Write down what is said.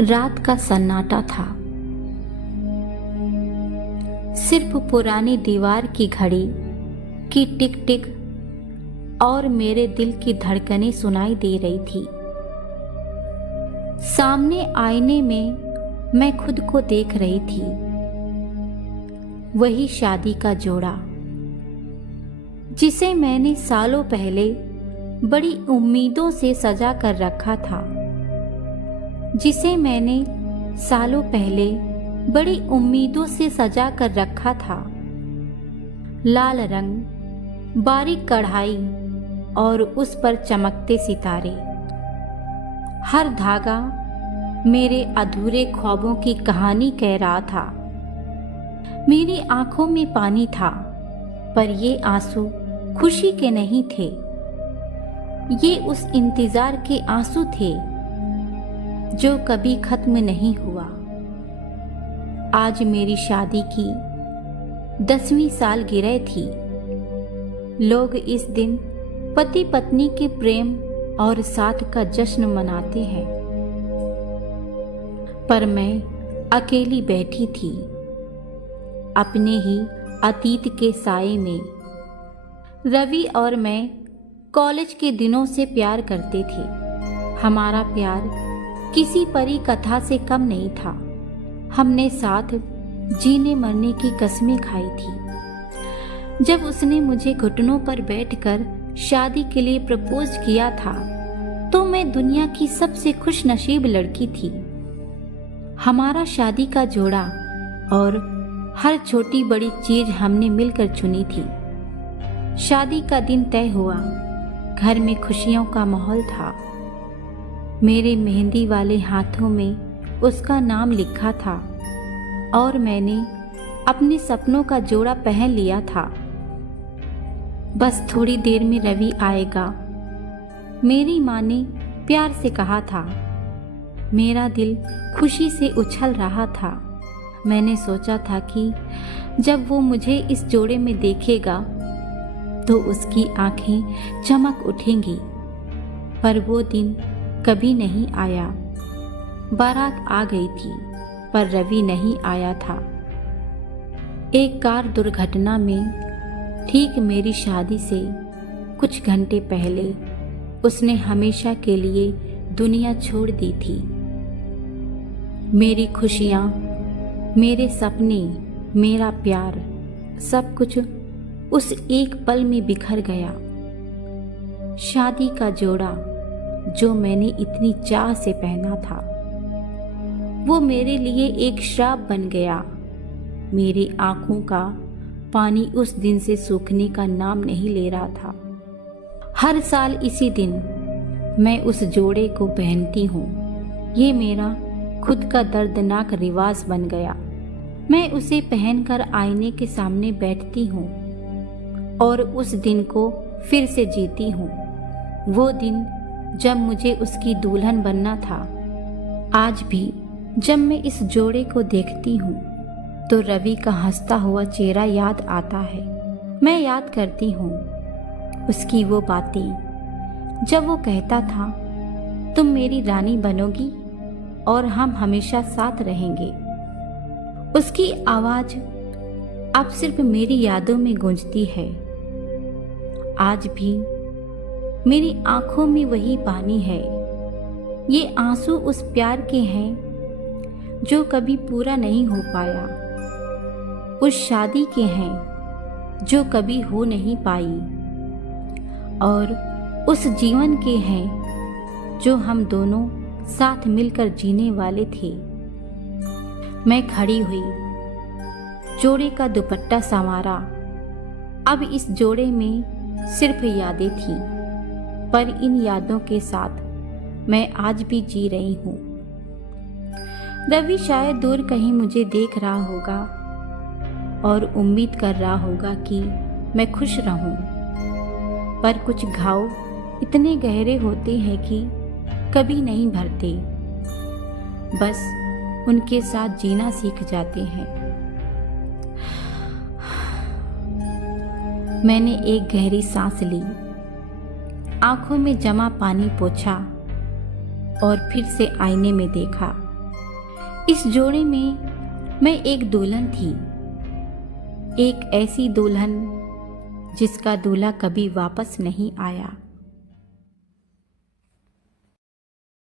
रात का सन्नाटा था। सिर्फ पुरानी दीवार की घड़ी की टिक टिक और मेरे दिल की धड़कनें सुनाई दे रही थी। सामने आईने में मैं खुद को देख रही थी, वही शादी का जोड़ा जिसे मैंने सालों पहले बड़ी उम्मीदों से सजा कर रखा था, जिसे मैंने सालों पहले बड़ी उम्मीदों से सजा कर रखा था। लाल रंग, बारीक कढ़ाई और उस पर चमकते सितारे, हर धागा मेरे अधूरे ख्वाबों की कहानी कह रहा था। मेरी आंखों में पानी था, पर ये आंसू खुशी के नहीं थे, ये उस इंतजार के आंसू थे जो कभी खत्म नहीं हुआ। आज मेरी शादी की 10वीं सालगिरह थी। लोग इस दिन पति पत्नी के प्रेम और साथ का जश्न मनाते हैं, पर मैं अकेली बैठी थी अपने ही अतीत के साए में। रवि और मैं कॉलेज के दिनों से प्यार करते थे। हमारा प्यार किसी परी कथा से कम नहीं था। हमने साथ जीने मरने की कस्में खाई थी। जब उसने मुझे घुटनों पर बैठकर शादी के लिए प्रपोज किया था, तो मैं दुनिया की सबसे खुश नसीब लड़की थी। हमारा शादी का जोड़ा और हर छोटी बड़ी चीज हमने मिलकर चुनी थी। शादी का दिन तय हुआ। घर में खुशियों का माहौल था। मेरे मेहंदी वाले हाथों में उसका नाम लिखा था और मैंने अपने सपनों का जोड़ा पहन लिया था। बस थोड़ी देर में रवि आएगा, मेरी माँ ने प्यार से कहा था। मेरा दिल खुशी से उछल रहा था। मैंने सोचा था कि जब वो मुझे इस जोड़े में देखेगा तो उसकी आंखें चमक उठेंगी, पर वो दिन कभी नहीं आया। बारात आ गई थी, पर रवि नहीं आया था। एक कार दुर्घटना में ठीक मेरी शादी से कुछ घंटे पहले उसने हमेशा के लिए दुनिया छोड़ दी थी। मेरी खुशियाँ, मेरे सपने, मेरा प्यार, सब कुछ उस एक पल में बिखर गया। शादी का जोड़ा जो मैंने इतनी चाह से पहना था, वो मेरे लिए एक श्राप बन गया। मेरी आंखों का पानी उस दिन से सूखने का नाम नहीं ले रहा था। हर साल इसी दिन मैं उस जोड़े को पहनती हूँ। ये मेरा खुद का दर्दनाक रिवाज बन गया। मैं उसे पहनकर आईने के सामने बैठती हूँ और उस दिन को फिर से जीती हूँ। वो दिन जब मुझे उसकी दुल्हन बनना था। आज भी जब मैं इस जोड़े को देखती हूँ तो रवि का हंसता हुआ चेहरा याद आता है। मैं याद करती हूँ उसकी वो बातें जब वो कहता था, तुम मेरी रानी बनोगी और हम हमेशा साथ रहेंगे। उसकी आवाज अब सिर्फ मेरी यादों में गूंजती है। आज भी मेरी आंखों में वही पानी है। ये आंसू उस प्यार के हैं जो कभी पूरा नहीं हो पाया, उस शादी के हैं जो कभी हो नहीं पाई, और उस जीवन के हैं जो हम दोनों साथ मिलकर जीने वाले थे। मैं खड़ी हुई, जोड़े का दुपट्टा संवारा। अब इस जोड़े में सिर्फ यादें थी, पर इन यादों के साथ मैं आज भी जी रही हूँ। रवि शायद दूर कहीं मुझे देख रहा होगा और उम्मीद कर रहा होगा कि मैं खुश रहूं, पर कुछ घाव इतने गहरे होते हैं कि कभी नहीं भरते, बस उनके साथ जीना सीख जाते हैं। मैंने एक गहरी सांस ली, आंखों में जमा पानी पोंछा और फिर से आईने में देखा। इस जोड़े में मैं एक दुल्हन थी, एक ऐसी दुल्हन जिसका दूल्हा कभी वापस नहीं आया।